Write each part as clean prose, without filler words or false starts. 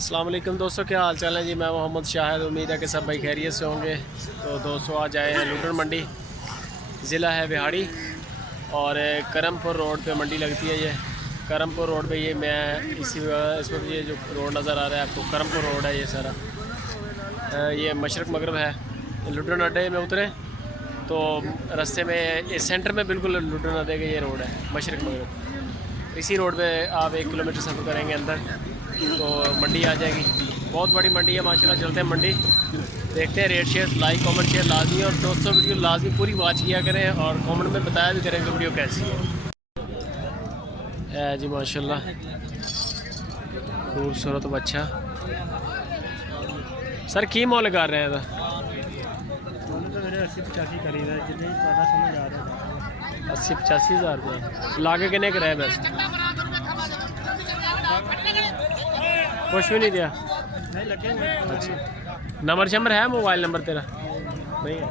अस्सलाम वालेकुम दोस्तों, क्या हाल चाल है जी। मैं मोहम्मद शाहिद, उम्मीद है कि सब भाई खैरियत से होंगे। तो दोस्तों आज आए हैं लुटन मंडी, ज़िला है बिहाड़ी और करमपुर रोड पे मंडी लगती है। ये करमपुर रोड पे ये मैं इस वक्त ये जो रोड नज़र आ रहा है आपको, करमपुर रोड है ये सारा। ये मशरक़ मगरब है। लुटन अड्डे में उतरे तो रास्ते में इस सेंटर में बिल्कुल लुटन अड्डे का ये रोड है मशरक़ मगरब। इसी रोड पे आप 1 किलोमीटर सफ़र करेंगे अंदर तो मंडी आ जाएगी। बहुत बड़ी मंडी है माशाल्लाह। चलते हैं मंडी, देखते हैं rate share, like comment share लाजमी, और दोस्तों वीडियो लाजमी पूरी वॉच किया करें और कमेंट में बताया भी करें कि वीडियो कैसी है जी। माशाल्लाह खूबसूरत बच्चा। सर की मोल लगा रहे हैं? 80-85 हज़ार रुपये लागे किन्ने कराए? बेस्ट कुछ भी नहीं दिया। अच्छा, नंबर शंबर है? मोबाइल नंबर तेरा नहीं है?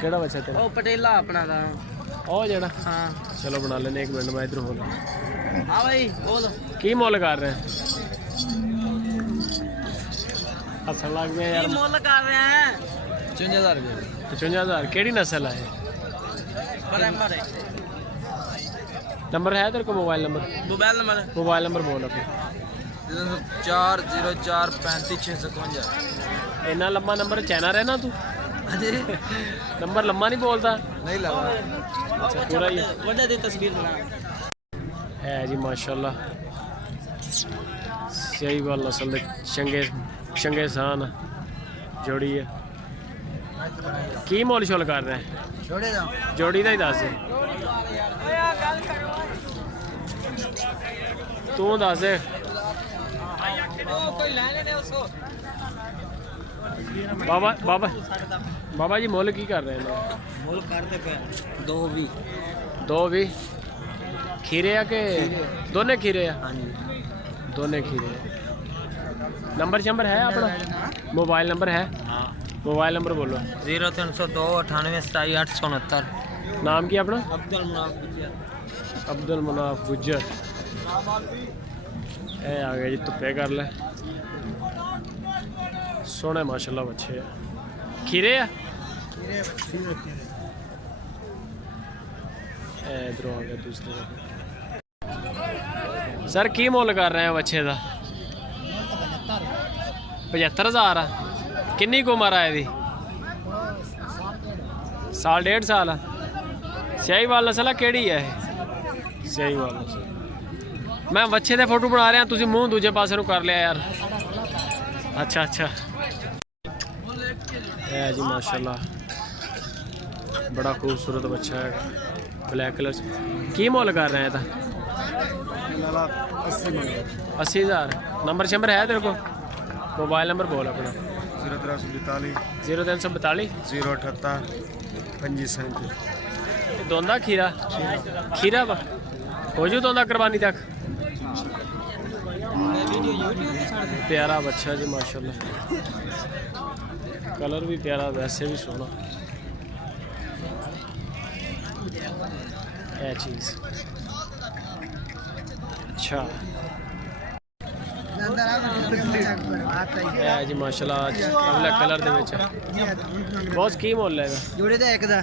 केड़ा बच्चा तेरा? पटेला अपना था ओ जेड़ा। हाँ चलो बना लेने, 1 मिनट में इधर बोलो। हाँ भाई बोल। की मोल कर रहे हैं? हसन लग गए यार। मोल कर रहे हैं 55,000 रुपये। 55,000 केड़ी नस्ल है? नंबर है तेरे को? मोबाइल नंबर मोबाइल नंबर बोल अपने। 404 35 655। इतना लंबा नंबर चैनर है ना तू? नंबर लंबा नहीं बोलता? नहीं लगा। अच्छा पूरा ही वड्डे दी तस्वीर बना है जी माशाल्लाह। सही वाल नस्ल चंगे चंगे सान जोड़ी है। की मोल शोल कर रहे हैं? जोड़ी का ही दस है। तू दस बाबा बाबा बाबा जी मुल की कर रहे हैं? मोल करते पे 2 भी खीरे है के दोने खीरे है? हाँ जी दोने खीरे। नंबर शंबर है अपना? मोबाइल नंबर है? हाँ मोबाइल नंबर बोलो। 0302 98 27 869। नाम की अपना? अब्दुल मुनाफ गुज्जर। ए आ गया जी, धुप्पे कर ले। सोने माशाल्लाह बच्चे है। खीरे है? इधरों आ गया दूसरे। सर की मुल कर रहे हैं बच्चे का? 75,000 है। किन्नी को उम्र है? 1.5 साल। सही वाल नस्ल केड़ी है? सही वाल नस्ल। मैं बच्चे के फोटो बना रहा, तुम मूँह दूजे पासे कर लिया यार। अच्छा अच्छा है जी माशाल्लाह, बड़ा खूबसूरत बच्चा है, ब्लैक कलर। की मोल कर रहे हैं? 80,000। नंबर शंबर है तेरे को? मोबाइल नंबर बोल अपना। 0342 0342 078 3537। दोंदा खीरा खीरा हो जू दोंदा कुर्बानी तक। प्यारा बच्चा जी माशाल्लाह, कलर भी प्यारा, वैसे भी सोना है चीज़। अच्छा है जी माशाल्लाह। आज अगला कलर दे विच बहुत की मोल लेगा? जोड़े दा एक दा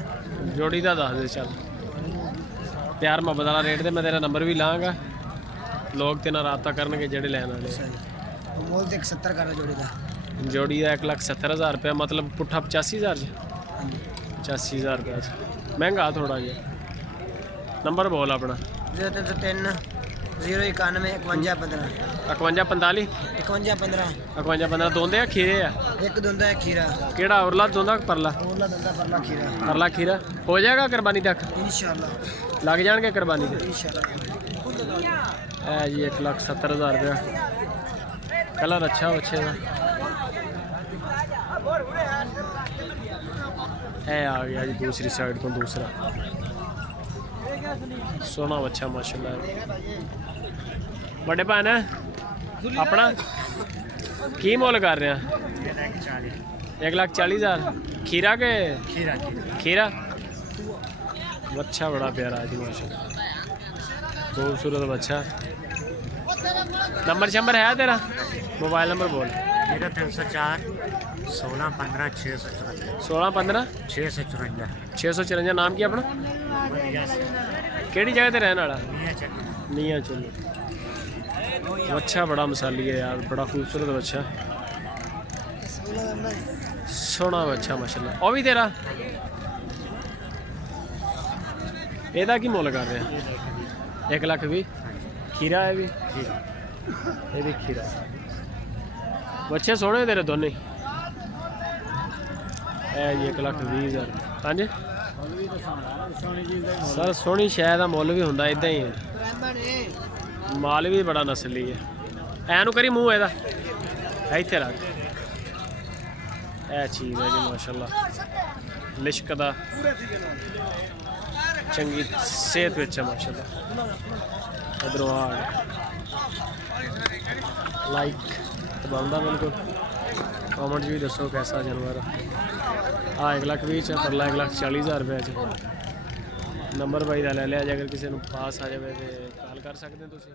जोड़ी का दस दे। चल प्यार मोहब्बत वाला रेट दे, मैं तेरा नंबर भी लाँगा, लोग तेना रबता करनगे जेडे लैन वाले। मोल ते 70 कर जोड़े दा। जोड़ी का 1,70,000 रुपया, मतलब पुट्ठा 85,000 जी। 85,000 रुपया महंगा थोड़ा जी। नंबर बोल अपना। 0303 091 51 15 51 45 51 15 51 15। दोंदे खीरे है? एक दोंदा है खीरा। केड़ा उरला दोंदा परला? ओला दोंदा परला खीरा। परला खीरा हो जाएगा कुर्बानी तक? इंशाल्लाह लग जाएंगे कुर्बानी तक इंशाल्लाह। है जी 1,70,000 रुपया। कलर अच्छा बच्चे का है। आ गया जी दूसरी साइड तो दूसरा सोना बच्चा माशाल्लाह। बड़े भैन अपना की मोल कर रहे हैं? 1,40,000। खीरा के खीरा बच्चा बड़ा प्यारा है जी माशाल्लाह। खूबसूरत बच्चा। नंबर शंबर है तेरा? मोबाइल नंबर बोल। मेरा 304 16 15 654 16 15 654 654। नाम की अपना? केड़ी जगह ते रहने वाला? मियाँ चलो। बच्चा बड़ा मसाली है यार, बड़ा खूबसूरत बच्चा, सोहना बच्चा माशाल्लाह। और भी तेरा ਇਹਦਾ ਕੀ ਮੁੱਲ ਕਰ ਰਿਹਾ? 1 ਲੱਖ ਵੀ। ਖੀਰਾ ਹੈ ਵੀ? ਇਹ ਵੀ ਖੀਰਾ। ਬੱਚੇ ਸੋਹਣੇ ਤੇਰੇ ਦੋਨੇ। ਇਹ ਜੀ 1,20,000। ਹਾਂਜੀ ਸਰ, ਸੋਹਣੀ ਸ਼ਾਇਦ ਦਾ ਮੁੱਲ ਵੀ ਹੁੰਦਾ, ਇਦਾਂ ਹੀ ਹੈ। ਮਾਲ ਵੀ ਬੜਾ ਨਸਲੀ ਹੈ। ਐ ਨੂੰ ਕਰੀ ਮੂੰਹ ਇਹਦਾ, ਇੱਥੇ ਰੱਖ। ਇਹ ਚੀਜ਼ ਹੈ ਜੀ ਮਾਸ਼ਾਅੱਲਾ, ਲਿਸ਼ਕਦਾ, चंगी सेहत में अच्छा माशाल्लाह। इधरों आ लाइक तो बनता बिल्कुल। कॉमेंट भी दसो कैसा जानवर। 1,20,000 परला 1,40,000 रुपये। नंबर भाई का ले लिया, अगर किसी को पास आ जाए तो कॉल कर सकते हैं तुसीं।